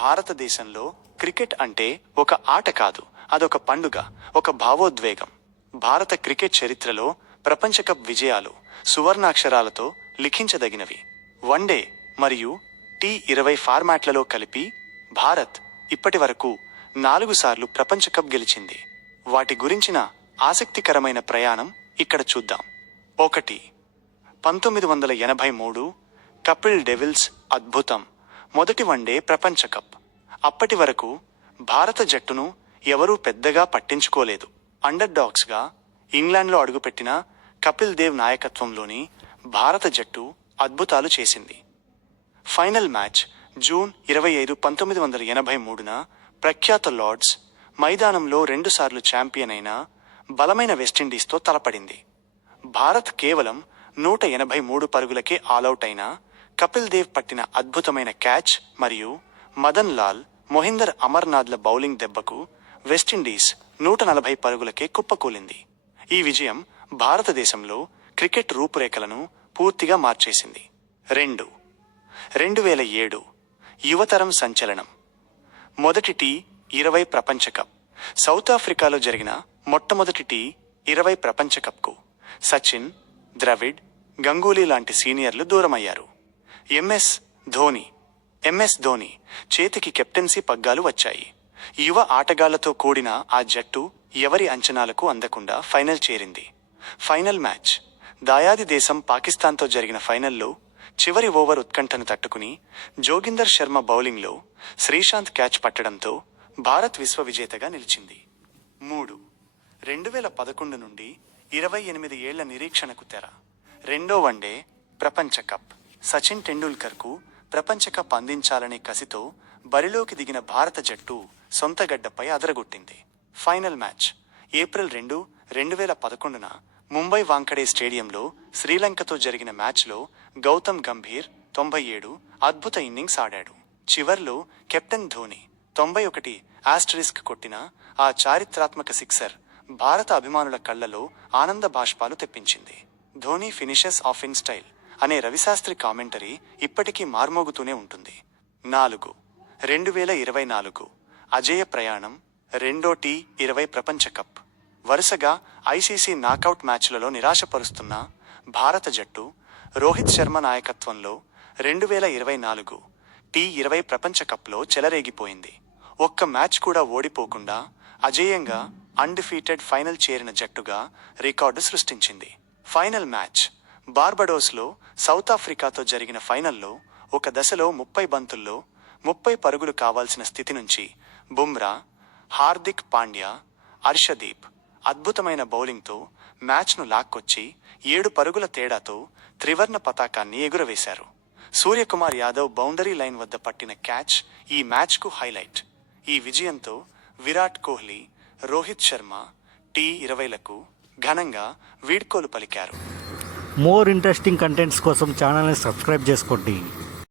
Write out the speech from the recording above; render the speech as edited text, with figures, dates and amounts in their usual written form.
భారతదేశంలో క్రికెట్ అంటే ఒక ఆట కాదు, అదొక పండుగ, ఒక భావోద్వేగం. భారత క్రికెట్ చరిత్రలో ప్రపంచ కప్ విజయాలు సువర్ణాక్షరాలతో లిఖించదగినవి. వన్డే మరియు T20 ఫార్మాట్లలో కలిపి భారత్ ఇప్పటి వరకు 4 సార్లు ప్రపంచ కప్ గెలిచింది. వాటి గురించిన ఆసక్తికరమైన ప్రయాణం ఇక్కడ చూద్దాం. 1. 1983 కపిల్ డెవిల్స్ అద్భుతం. మొదటి వన్డే ప్రపంచ కప్. అప్పటి వరకు భారత జట్టును ఎవరూ పెద్దగా పట్టించుకోలేదు. అండర్ డాగ్స్గా ఇంగ్లాండ్లో అడుగుపెట్టిన కపిల్ దేవ్ నాయకత్వంలోని భారత జట్టు అద్భుతాలు చేసింది. ఫైనల్ మ్యాచ్ జూన్ 25, 1983న ప్రఖ్యాత లార్డ్స్ మైదానంలో 2 సార్లు ఛాంపియన్ అయిన బలమైన వెస్టిండీస్తో తలపడింది. భారత్ కేవలం 183 పరుగులకే ఆలౌట్ అయిన కపిల్ దేవ్ పట్టిన అద్భుతమైన క్యాచ్ మరియు మదన్ లాల్ మొహిందర్ అమర్నాథ్ల బౌలింగ్ దెబ్బకు వెస్టిండీస్ 140 పరుగులకే కుప్పకూలింది. ఈ విజయం భారతదేశంలో క్రికెట్ రూపురేఖలను పూర్తిగా మార్చేసింది. 2. 2007 యువతరం సంచలనం. మొదటి T20 ప్రపంచ కప్. సౌత్ ఆఫ్రికాలో జరిగిన మొట్టమొదటి T20 ప్రపంచ కప్కు సచిన్, ద్రవిడ్, గంగూలీ లాంటి సీనియర్లు దూరమయ్యారు. ఎంఎస్ ధోని చేతికి కెప్టెన్సీ పగ్గాలు వచ్చాయి. యువ ఆటగాళ్లతో కూడిన ఆ జట్టు ఎవరి అంచనాలకు అందకుండా ఫైనల్ చేరింది. ఫైనల్ మ్యాచ్ దాయాది దేశం పాకిస్తాన్తో జరిగిన ఫైనల్లో చివరి ఓవర్ ఉత్కంఠను తట్టుకుని జోగిందర్ శర్మ బౌలింగ్లో శ్రీశాంత్ క్యాచ్ పట్టడంతో భారత్ విశ్వవిజేతగా నిలిచింది. 3. 2011 నుండి 28 ఏళ్ల నిరీక్షణకు తెర. రెండో వన్డే ప్రపంచ కప్. సచిన్ టెండూల్కర్కు ప్రపంచ కప్ అందించాలనే కసితో బరిలోకి దిగిన భారత జట్టు సొంత గడ్డపై అదరగొట్టింది. ఫైనల్ మ్యాచ్ ఏప్రిల్ 2, 2011న ముంబై వాంఖడే స్టేడియంలో శ్రీలంకతో జరిగిన మ్యాచ్లో గౌతమ్ గంభీర్ 97 అద్భుత ఇన్నింగ్స్ ఆడాడు. చివర్లో కెప్టెన్ ధోని 91 కొట్టిన ఆ చారిత్రాత్మక సిక్సర్ భారత అభిమానుల కళ్లలో ఆనంద బాష్పాలు తెప్పించింది. Dhoni finishes of in style అనే రవిశాస్త్రి కామెంటరీ ఇప్పటికీ మార్మోగుతూనే ఉంటుంది. 4. 2024 అజేయ ప్రయాణం. రెండో T20 ప్రపంచ కప్. వరుసగా ఐసీసీ నాకౌట్ మ్యాచ్లలో నిరాశపరుస్తున్న భారత జట్టు రోహిత్ శర్మ నాయకత్వంలో 2024 T20 ప్రపంచ కప్లో చెలరేగిపోయింది. ఒక్క మ్యాచ్ కూడా ఓడిపోకుండా అజేయంగా అన్డిఫీటెడ్ ఫైనల్ చేరిన జట్టుగా రికార్డు సృష్టించింది. ఫైనల్ మ్యాచ్ బార్బడోస్లో సౌత్ ఆఫ్రికాతో జరిగిన ఫైనల్లో ఒక దశలో 30 బంతుల్లో 30 పరుగులు కావాల్సిన స్థితి నుంచి బుమ్రా, హార్దిక్ పాండ్యా, హర్షదీప్ అద్భుతమైన బౌలింగ్తో మ్యాచ్ను లాక్కొచ్చి 7 పరుగుల తేడాతో త్రివర్ణ పతాకాన్ని ఎగురవేశారు. సూర్యకుమార్ యాదవ్ బౌండరీ లైన్ వద్ద పట్టిన క్యాచ్ ఈ మ్యాచ్కు హైలైట్. ఈ విజయంతో విరాట్ కోహ్లీ, రోహిత్ శర్మ T20లకు ఘనంగా వీడ్కోలు పలికారు. మోర్ ఇంట్రెస్టింగ్ కంటెంట్స్ కోసం ఛానల్ని సబ్స్క్రైబ్ చేసుకోండి.